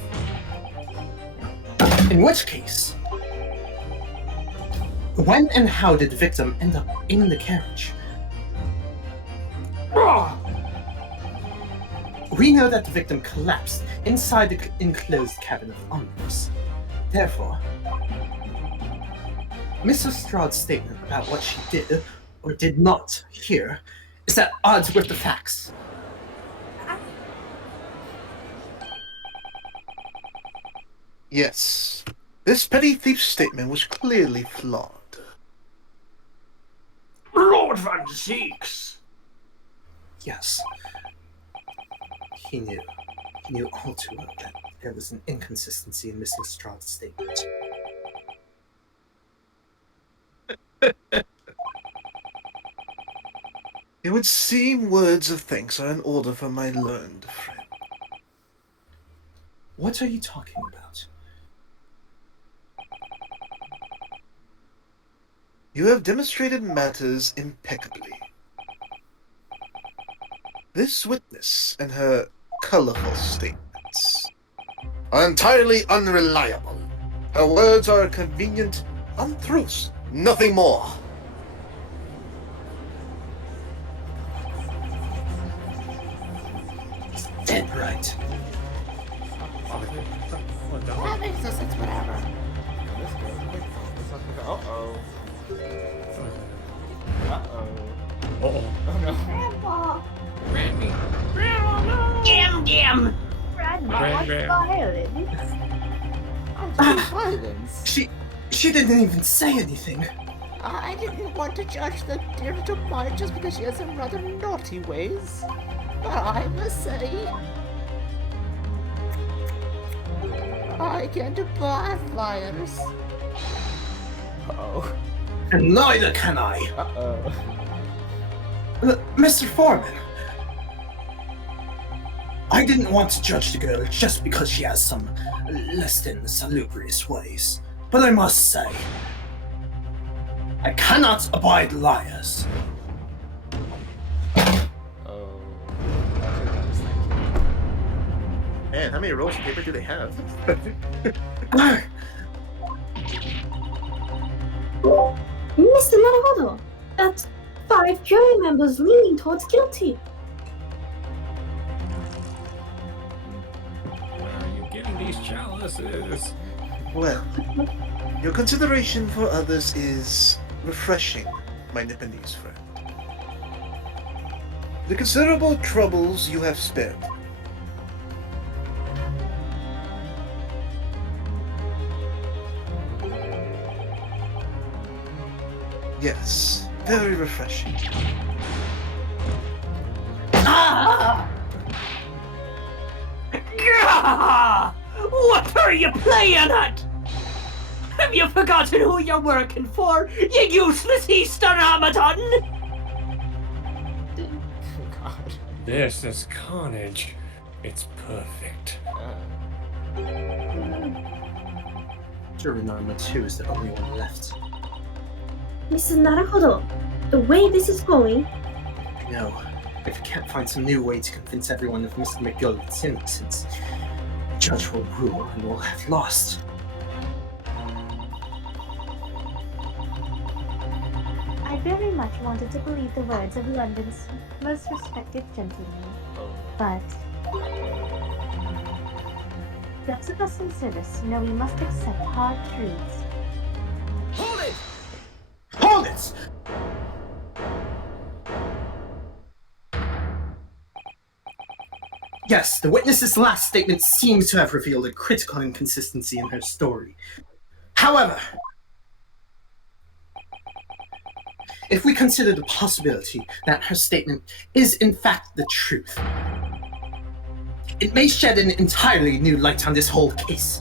In which case, when and how did the victim end up in the carriage? We know that the victim collapsed inside the enclosed cabin of the omnibus. Therefore, Mrs. Strahd's statement about what she did or did not hear is at odds with the facts. Yes, this petty thief's statement was clearly flawed. Lord Van Zeeks! Yes. He knew all too well that there was an inconsistency in Mrs. Strahd's statement. It would seem words of thanks are in order for my learned friend. What are you talking about? You have demonstrated matters impeccably. This witness and her colorful statements are entirely unreliable. Her words are convenient untruths, nothing more. Dead right. That makes no sense, whatever. Uh-oh. Uh-oh. Oh, Oh no. Grandpa! Randy. Damn! Grandma, Grand. Violence. She didn't even say anything. I didn't want to judge the dear little Maya just because she has some rather naughty ways. But I must say, I can't abide liars. Uh-oh. And neither can I. Uh-oh. Mr. Foreman, I didn't want to judge the girl just because she has some less than salubrious ways. But I must say, I cannot abide liars. Oh. Actually, that was like... Man, how many rolls of paper do they have? Mr. Naruhodo, that's 5 jury members leaning towards guilty. Where are you getting these chalices? Well, your consideration for others is refreshing, my Nipponese friend. The considerable troubles you have spared. Yes, very refreshing. Ah! Gah! What are you playing at? Have you forgotten who you're working for, you useless Easter Ramadan? God. This is carnage. It's perfect. Jury number 2 is the only one left. Mrs. Naruhodo, the way this is going, I know. If we can't find some new way to convince everyone of Mr. McGillicud's innocence, the judge will rule and we'll have lost. I very much wanted to believe the words of London's most respected gentleman, but those of us in service know we must accept hard truths. Hold it! Hold it! Yes, the witness's last statement seems to have revealed a critical inconsistency in her story. However, if we consider the possibility that her statement is in fact the truth, it may shed an entirely new light on this whole case.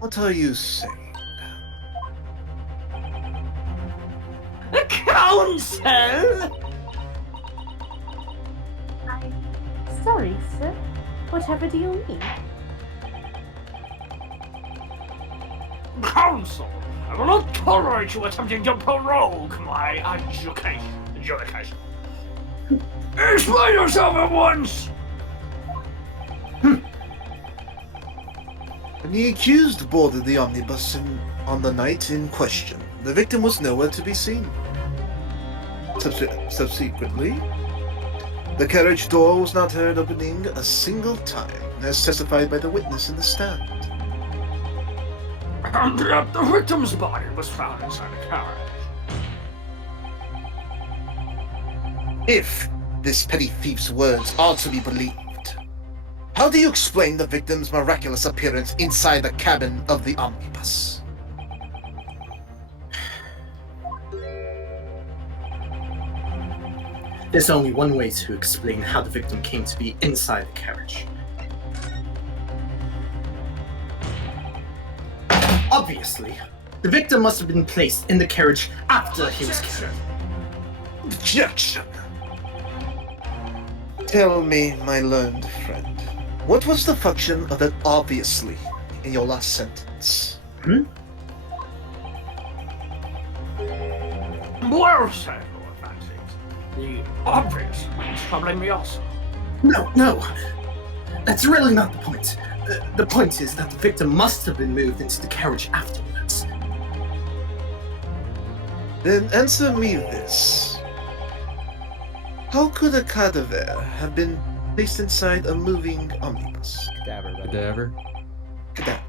What are you saying? The council! Sorry, sir. Whatever do you mean? Council, I will not tolerate you attempting to prorogue my adjudication. Explain yourself at once! When the accused boarded the omnibus on the night in question, the victim was nowhere to be seen. Subsequently, the carriage door was not heard opening a single time, as testified by the witness in the stand. And yet the victim's body was found inside the carriage. If this petty thief's words are to be believed, how do you explain the victim's miraculous appearance inside the cabin of the omnibus? There's only one way to explain how the victim came to be inside the carriage. Obviously, the victim must have been placed in the carriage after he was killed. Objection! Tell me, my learned friend, what was the function of that obviously in your last sentence? Well said, Lord Fancies. The obvious is troubling me also. No. That's really not the point. The point is that the victim must have been moved into the carriage afterwards. Then answer me this. How could a cadaver have been placed inside a moving omnibus? Cadaver. Cadaver.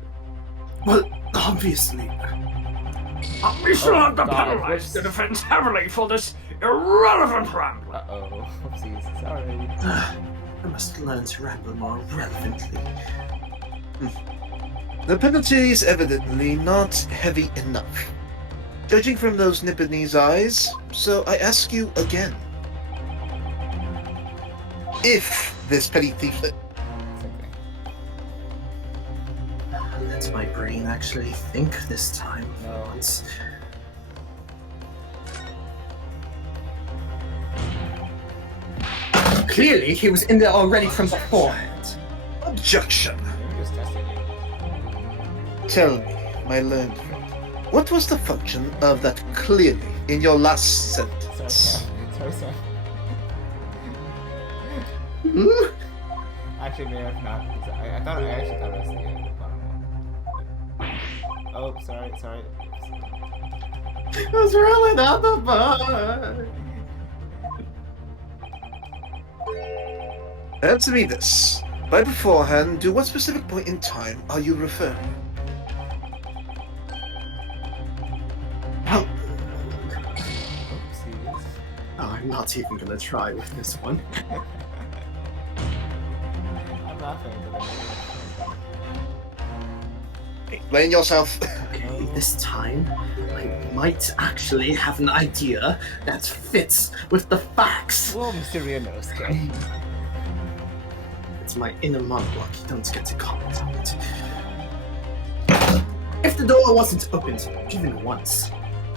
Well, obviously. We shall have to penalize the defense heavily for this irrelevant rambling. Uh-oh. Oopsies. Sorry. I must learn to ramble more relevantly. The penalty is evidently not heavy enough, judging from those Nipponese eyes, so I ask you again. If this petty thief... Let my brain actually think this time. No. Clearly, he was in there already from beforehand. Objection! I'm just testing you. Tell me, my learned friend, what was the function of that clearly in your last sentence? Sorry. Actually, may have not. I actually thought it was the bottom one. Oh, sorry. It was really not the bug. Answer me this. By beforehand, to what specific point in time are you referring? Well, Oopsies. I'm not even gonna try with this one. I'm laughing, but Explain yourself. Okay, this time, I might actually have an idea that fits with the facts. Well, Mr. Rianosuke. It's my inner monologue, you don't get to comment on it. If the door wasn't opened even once,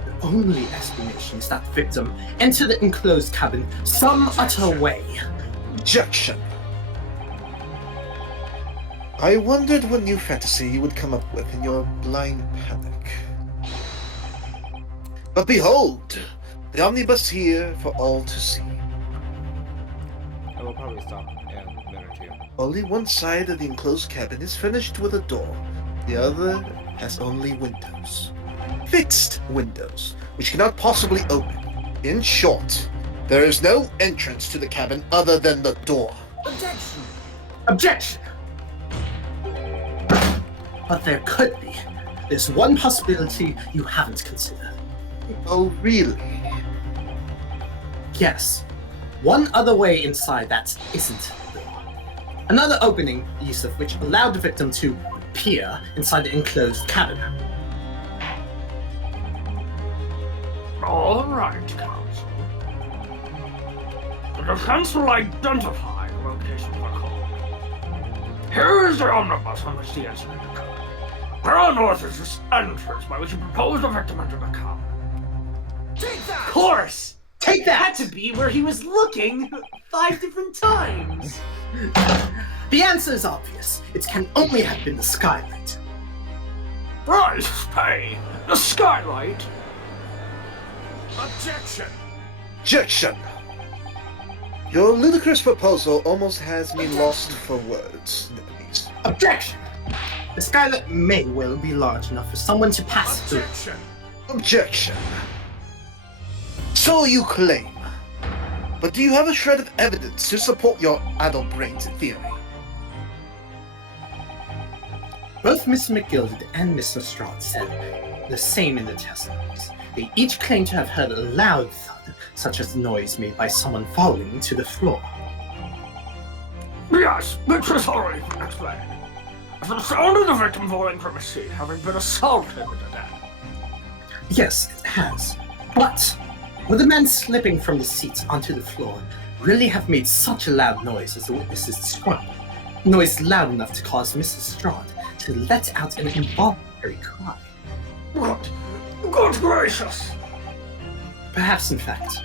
the only explanation is that the victim entered the enclosed cabin some other way. Objection! I wondered what new fantasy you would come up with in your blind panic. But behold, the omnibus here for all to see. we'll probably stop in a minute or two. Only one side of the enclosed cabin is finished with a door. The other has only windows. Fixed windows, which cannot possibly open. In short, there is no entrance to the cabin other than the door. Objection! Objection! But there could be. There's one possibility you haven't considered. Oh, really? Yes. One other way inside that isn't the door. Another opening, the use of which allowed the victim to appear inside the enclosed cabin. All right, Counsel. The defense will identify the location of the call. Here is the omnibus on which the incident occurred. Where north is this entrance by which you proposed the victim into the cabin. Of course! Take that! Had to be where he was looking 5 different times. The answer is obvious. It can only have been the skylight. I say, the skylight. Objection! Objection! Your ludicrous proposal almost has me lost for words, Nibbles. Objection! The skylight may well be large enough for someone to pass through. Objection! Objection. So you claim. But do you have a shred of evidence to support your addle-brained theory? Both Mr. McGilded and Mr. Strahd said the same in their testimonies. They each claim to have heard a loud thud, such as the noise made by someone falling to the floor. Yes, which has already been explained. The sound of the victim falling from his seat, having been assaulted with a death. Yes, it has. But would the man slipping from the seat onto the floor really have made such a loud noise as the witnesses described? Noise loud enough to cause Mrs. Strahd to let out an involuntary cry. What? Good gracious! Perhaps, in fact,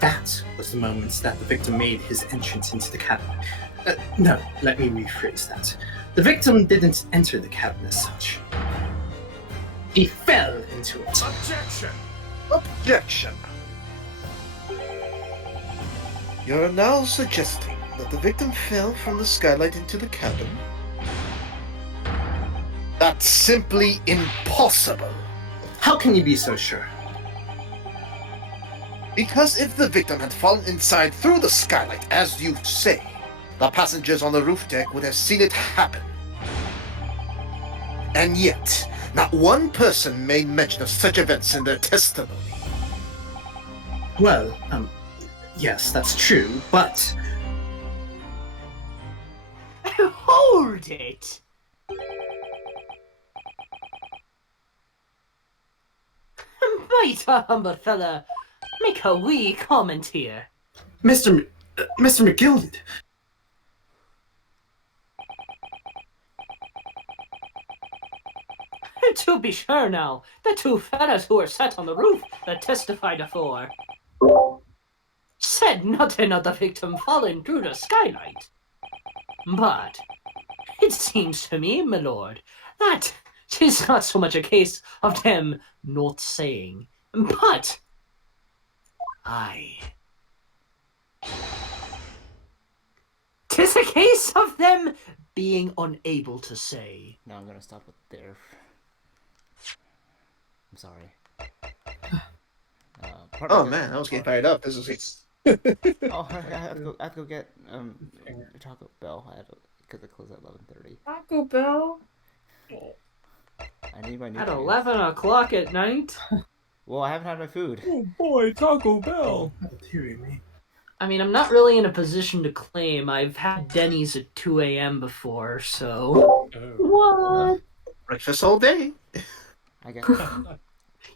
that was the moment that the victim made his entrance into the cabin. No, let me rephrase that. The victim didn't enter the cabin as such. He fell into it. Objection! Objection. You're now suggesting that the victim fell from the skylight into the cabin? That's simply impossible. How can you be so sure? Because if the victim had fallen inside through the skylight, as you say, the passengers on the roof deck would have seen it happen. And yet, not one person made mention of such events in their testimony. Well, yes, that's true, but... Hold it! Might a humble fella make a wee comment here? Mr. McGilded, To be sure now, the 2 fellas who were sat on the roof that testified afore said nothing of the victim falling through the skylight. But it seems to me, my lord, that 'tis not so much a case of them not saying, but aye, 'tis a case of them being unable to say. No, I'm gonna stop it there. I'm sorry. Oh man, I was getting fired up. This is Oh, I have to go get Taco Bell. I have to, because it closed at 11:30. Taco Bell? I need my new At pants. 11 o'clock at night? Well, I haven't had my food. Oh boy, Taco Bell! I mean, I'm not really in a position to claim. I've had Denny's at 2 a.m. before, so... What? breakfast all day. I guess.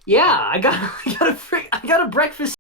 Yeah, I got a breakfast